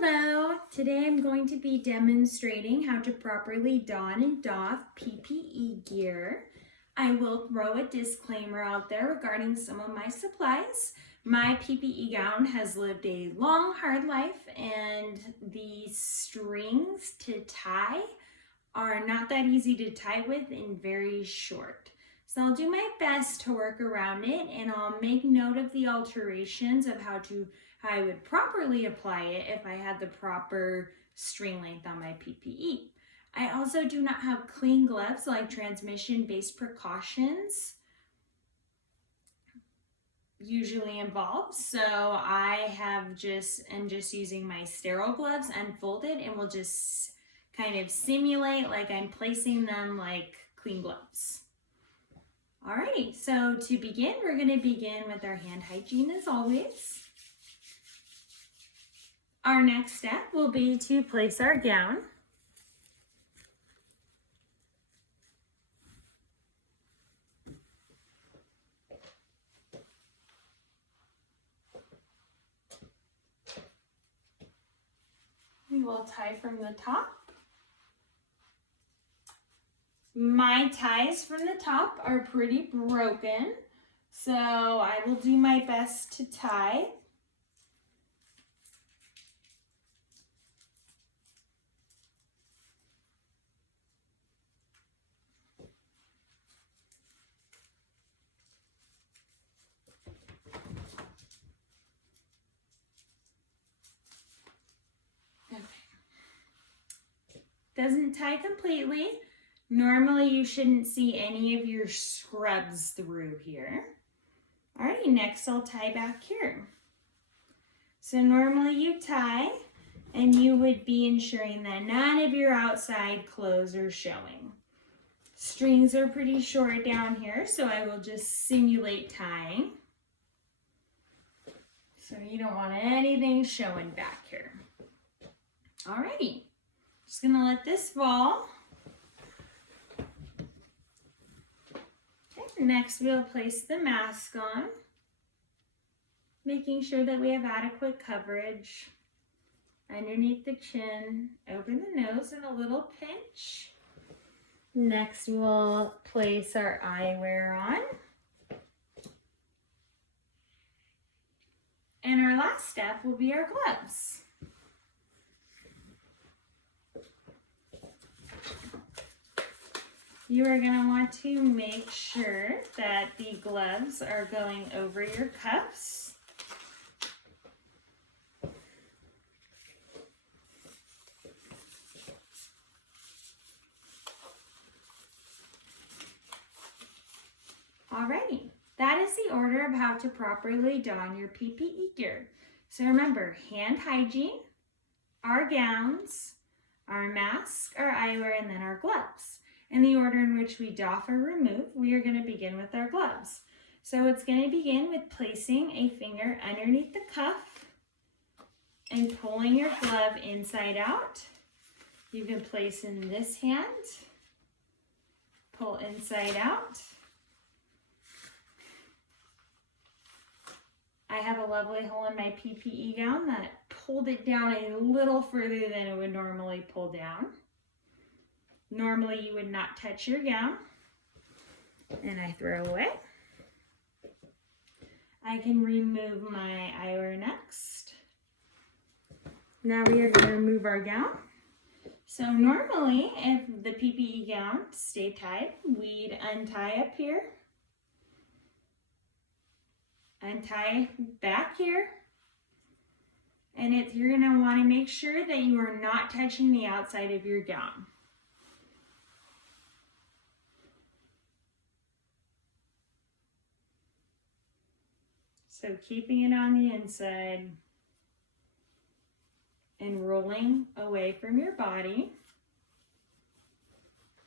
Hello, today I'm going to be demonstrating how to properly don and doff PPE gear. I will throw a disclaimer out there regarding some of my supplies. My PPE gown has lived a long, hard life, and the strings to tie are not that easy to tie with and very short. So I'll do my best to work around it, and I'll make note of the alterations of how I would properly apply it if I had the proper string length on my PPE. I also do not have clean gloves like transmission-based precautions usually involved, so I am just using my sterile gloves unfolded, and will just kind of simulate like I'm placing them like clean gloves. Alrighty, so to begin, we're going to begin with our hand hygiene as always. Our next step will be to place our gown. We will tie from the top. My ties from the top are pretty broken, so I will do my best to tie. Okay. Doesn't tie completely. Normally you shouldn't see any of your scrubs through here. Alrighty, next I'll tie back here. So normally you tie, and you would be ensuring that none of your outside clothes are showing. Strings are pretty short down here, so I will just simulate tying. So you don't want anything showing back here. Alrighty, just gonna let this fall. Okay, next we'll place the mask on, making sure that we have adequate coverage underneath the chin, over the nose, and a little pinch. Next we'll place our eyewear on. And our last step will be our gloves. You are going to want to make sure that the gloves are going over your cuffs. Alrighty, that is the order of how to properly don your PPE gear. So remember, hand hygiene, our gowns, our mask, our eyewear, and then our gloves. In the order in which we doff or remove, we are going to begin with our gloves. So it's going to begin with placing a finger underneath the cuff and pulling your glove inside out. You can place in this hand, pull inside out. I have a lovely hole in my PPE gown that pulled it down a little further than it would normally pull down. Normally you would not touch your gown, and I throw away. I can remove my eyewear next. Now we are going to remove our gown. So normally, if the PPE gown stayed tied, we'd untie up here, untie back here, and you're going to want to make sure that you are not touching the outside of your gown. So keeping it on the inside and rolling away from your body.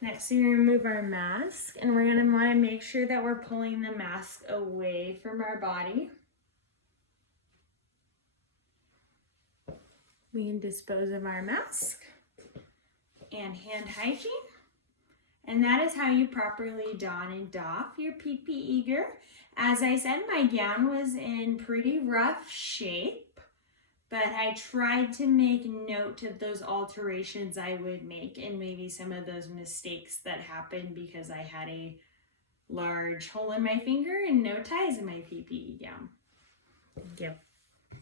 Next, we remove our mask, and we're going to want to make sure that we're pulling the mask away from our body. We can dispose of our mask and hand hygiene. And that is how you properly don and doff your PPE gear. As I said, my gown was in pretty rough shape, but I tried to make note of those alterations I would make and maybe some of those mistakes that happened because I had a large hole in my finger and no ties in my PPE gown. Thank you.